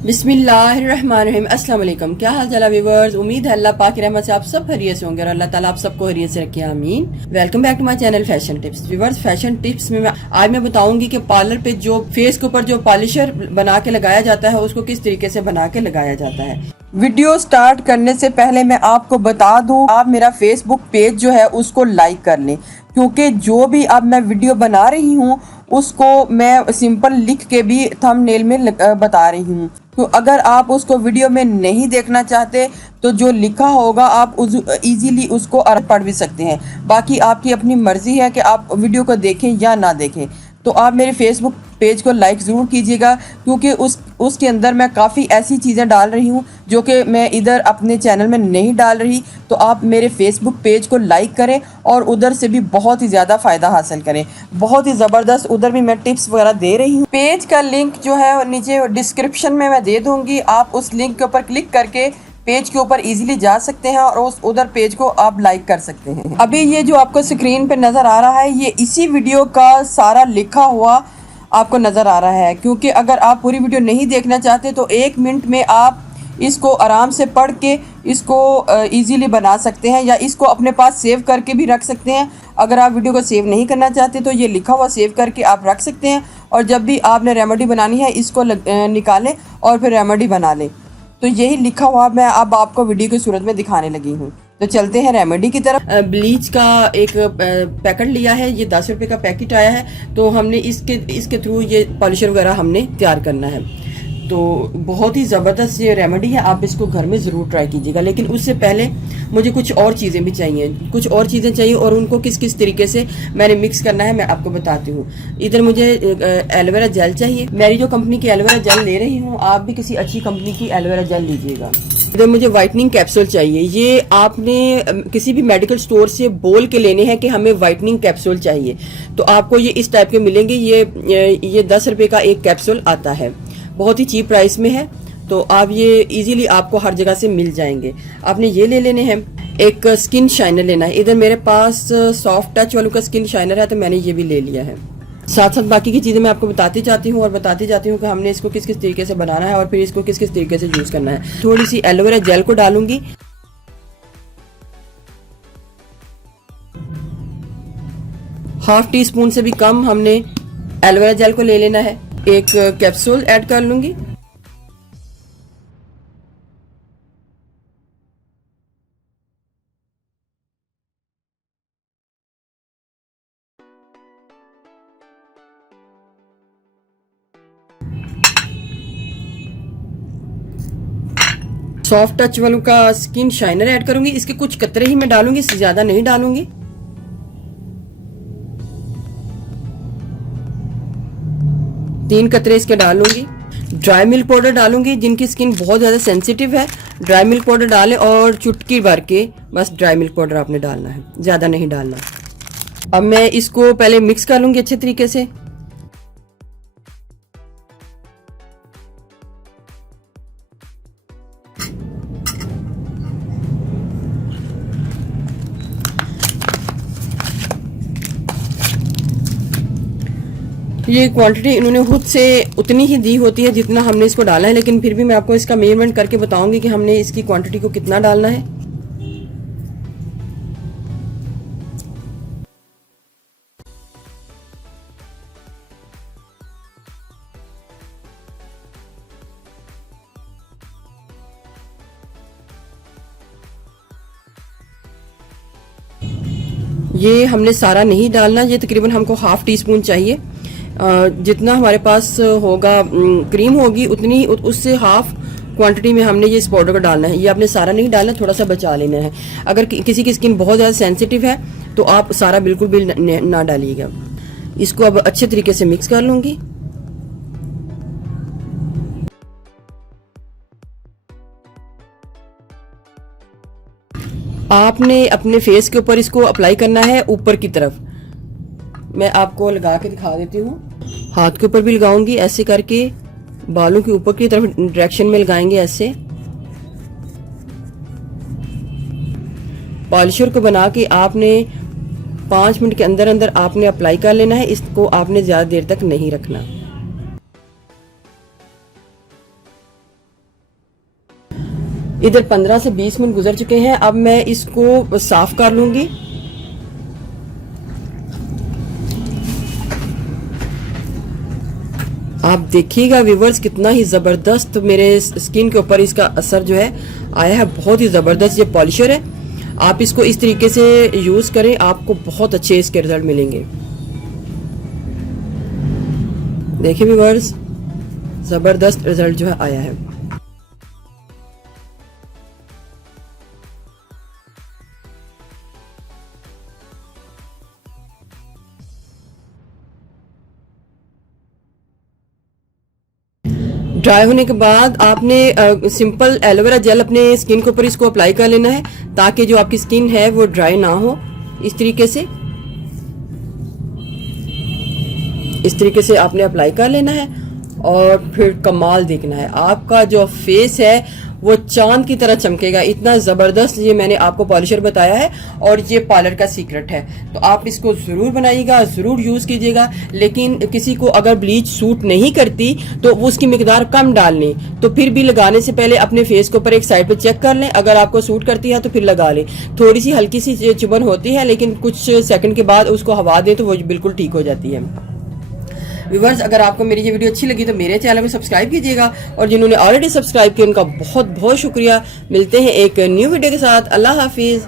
बिस्मिल्लाहिर्रहमानिर्रहीम। अस्सलाम वालेकुम। क्या हाल चाल व्यूअर्स, उम्मीद है अल्लाह पाक की रहमत से आप सब खैरियत से होंगे और अल्लाह ताला आप सबको खैरियत से रखे, आमीन। Welcome back to my channel fashion tips. Viewers, fashion tips में आज मैं बताऊंगी कि पार्लर पे जो फेस के ऊपर जो पॉलिशर बना के लगाया जाता है उसको किस तरीके से बना के लगाया जाता है। वीडियो स्टार्ट करने से पहले मैं आपको बता दूं, आप मेरा फेसबुक पेज जो है उसको लाइक कर लें, क्योंकि जो भी अब मैं वीडियो बना रही हूँ उसको मैं सिंपल लिख के भी थंबनेल में बता रही हूँ। तो अगर आप उसको वीडियो में नहीं देखना चाहते तो जो लिखा होगा आप इजीली उसको पढ़ भी सकते हैं। बाकी आपकी अपनी मर्जी है कि आप वीडियो को देखें या ना देखें। तो आप मेरे फेसबुक पेज को लाइक ज़रूर कीजिएगा, क्योंकि उसके अंदर मैं काफ़ी ऐसी चीज़ें डाल रही हूँ जो कि मैं इधर अपने चैनल में नहीं डाल रही। तो आप मेरे फेसबुक पेज को लाइक करें और उधर से भी बहुत ही ज़्यादा फ़ायदा हासिल करें। बहुत ही ज़बरदस्त उधर भी मैं टिप्स वगैरह दे रही हूँ। पेज का लिंक जो है नीचे डिस्क्रिप्शन में मैं दे दूँगी, आप उस लिंक के ऊपर क्लिक करके पेज के ऊपर इजीली जा सकते हैं और उस उधर पेज को आप लाइक कर सकते हैं। अभी ये जो आपको स्क्रीन पे नज़र आ रहा है ये इसी वीडियो का सारा लिखा हुआ आपको नज़र आ रहा है, क्योंकि अगर आप पूरी वीडियो नहीं देखना चाहते तो 1 मिनट में आप इसको आराम से पढ़ के इसको इजीली बना सकते हैं, या इसको अपने पास सेव करके भी रख सकते हैं। अगर आप वीडियो को सेव नहीं करना चाहते तो ये लिखा हुआ सेव करके आप रख सकते हैं, और जब भी आपने रेमेडी बनानी है इसको निकालें और फिर रेमेडी बना लें। तो यही लिखा हुआ मैं अब आपको वीडियो की सूरत में दिखाने लगी हूँ। तो चलते हैं रेमेडी की तरफ। ब्लीच का एक पैकेट लिया है, ये 10 रुपए का पैकेट आया है। तो हमने इसके थ्रू ये पॉलिशर वगैरह हमने तैयार करना है। तो बहुत ही ज़बरदस्त ये रेमेडी है, आप इसको घर में ज़रूर ट्राई कीजिएगा। लेकिन उससे पहले मुझे कुछ और चीज़ें भी चाहिए, और उनको किस किस तरीके से मैंने मिक्स करना है मैं आपको बताती हूँ। इधर मुझे एलोवेरा जेल चाहिए। मेरी जो कंपनी की एलोवेरा जेल ले रही हूँ, आप भी किसी अच्छी कंपनी की एलोवेरा जेल लीजिएगा। इधर मुझे वाइटनिंग कैप्सूल चाहिए। ये आपने किसी भी मेडिकल स्टोर से बोल के लेने हैं कि हमें वाइटनिंग कैप्सूल चाहिए, तो आपको ये इस टाइप के मिलेंगे। ये 10 रुपए का एक कैप्सूल आता है, बहुत ही चीप प्राइस में है। तो आप ये इजीली आपको हर जगह से मिल जाएंगे। आपने ये ले लेने हैं। एक स्किन शाइनर लेना है। इधर मेरे पास सॉफ्ट टच वालों का स्किन शाइनर है, तो मैंने ये भी ले लिया है। साथ साथ बाकी की चीज़ें मैं आपको बताती जाती हूँ कि हमने इसको किस किस तरीके से बनाना है और फिर इसको किस किस तरीके से यूज़ करना है। थोड़ी सी एलोवेरा जेल को डालूंगी। ½ टीस्पून से भी कम हमने एलोवेरा जेल को ले लेना है। एक कैप्सूल ऐड कर लूंगी। सॉफ्ट टच वालों का स्किन शाइनर ऐड करूंगी। इसके कुछ कतरे ही मैं डालूंगी, इससे ज्यादा नहीं डालूंगी। तीन कतरे इसके डालूंगी। ड्राई मिल्क पाउडर डालूंगी। जिनकी स्किन बहुत ज्यादा सेंसिटिव है, ड्राई मिल्क पाउडर डालें, और चुटकी भर के बस ड्राई मिल्क पाउडर आपने डालना है, ज्यादा नहीं डालना। अब मैं इसको पहले मिक्स कर लूंगी अच्छे तरीके से। ये क्वांटिटी इन्होंने खुद से उतनी ही दी होती है जितना हमने इसको डाला है, लेकिन फिर भी मैं आपको इसका मेजरमेंट करके बताऊंगी कि हमने इसकी क्वांटिटी को कितना डालना है। ये हमने सारा नहीं डालना, ये तकरीबन हमको ½ टीस्पून चाहिए। जितना हमारे पास होगा क्रीम होगी उतनी उससे हाफ क्वांटिटी में हमने ये इस पाउडर को डालना है। ये आपने सारा नहीं डालना, थोड़ा सा बचा लेना है। अगर किसी की स्किन बहुत ज़्यादा सेंसिटिव है तो आप सारा बिल्कुल भी ना डालिएगा। इसको अब अच्छे तरीके से मिक्स कर लूँगी। आपने अपने फेस के ऊपर इसको अप्लाई करना है ऊपर की तरफ। मैं आपको लगा के दिखा देती हूँ। हाथ के ऊपर भी लगाऊंगी, ऐसे करके बालों के ऊपर की तरफ डायरेक्शन में लगाएंगे। ऐसे पॉलिशर को बना के आपने 5 मिनट के अंदर अंदर आपने अप्लाई कर लेना है। इसको आपने ज्यादा देर तक नहीं रखना। इधर 15 से 20 मिनट गुजर चुके हैं। अब मैं इसको साफ कर लूंगी। आप देखिएगा व्यूवर्स कितना ही ज़बरदस्त मेरे स्किन के ऊपर इसका असर जो है आया है, बहुत ही ज़बरदस्त ये पॉलिशर है। आप इसको इस तरीके से यूज़ करें, आपको बहुत अच्छे इसके रिजल्ट मिलेंगे। देखिए व्यूवर्स, ज़बरदस्त रिजल्ट जो है आया है। ड्राई होने के बाद आपने सिंपल एलोवेरा जेल अपने स्किन के ऊपर इसको अप्लाई कर लेना है, ताकि जो आपकी स्किन है वो ड्राई ना हो। इस तरीके से आपने अप्लाई कर लेना है और फिर कमाल देखना है। आपका जो फेस है वो चांद की तरह चमकेगा। इतना ज़बरदस्त ये मैंने आपको पॉलिशर बताया है और ये पार्लर का सीक्रेट है। तो आप इसको ज़रूर बनाइएगा, ज़रूर यूज़ कीजिएगा। लेकिन किसी को अगर ब्लीच सूट नहीं करती तो वो उसकी मिकदार कम डाल लें। तो फिर भी लगाने से पहले अपने फेस के ऊपर एक साइड पे चेक कर लें, अगर आपको सूट करती है तो फिर लगा लें। थोड़ी सी हल्की सी चुभन होती है, लेकिन कुछ सेकंड के बाद उसको हवा दें तो वो बिल्कुल ठीक हो जाती है। व्यूवर्स, अगर आपको मेरी ये वीडियो अच्छी लगी तो मेरे चैनल को सब्सक्राइब कीजिएगा, और जिन्होंने ऑलरेडी सब्सक्राइब किया उनका बहुत बहुत शुक्रिया। मिलते हैं एक न्यू वीडियो के साथ। अल्लाह हाफिज़।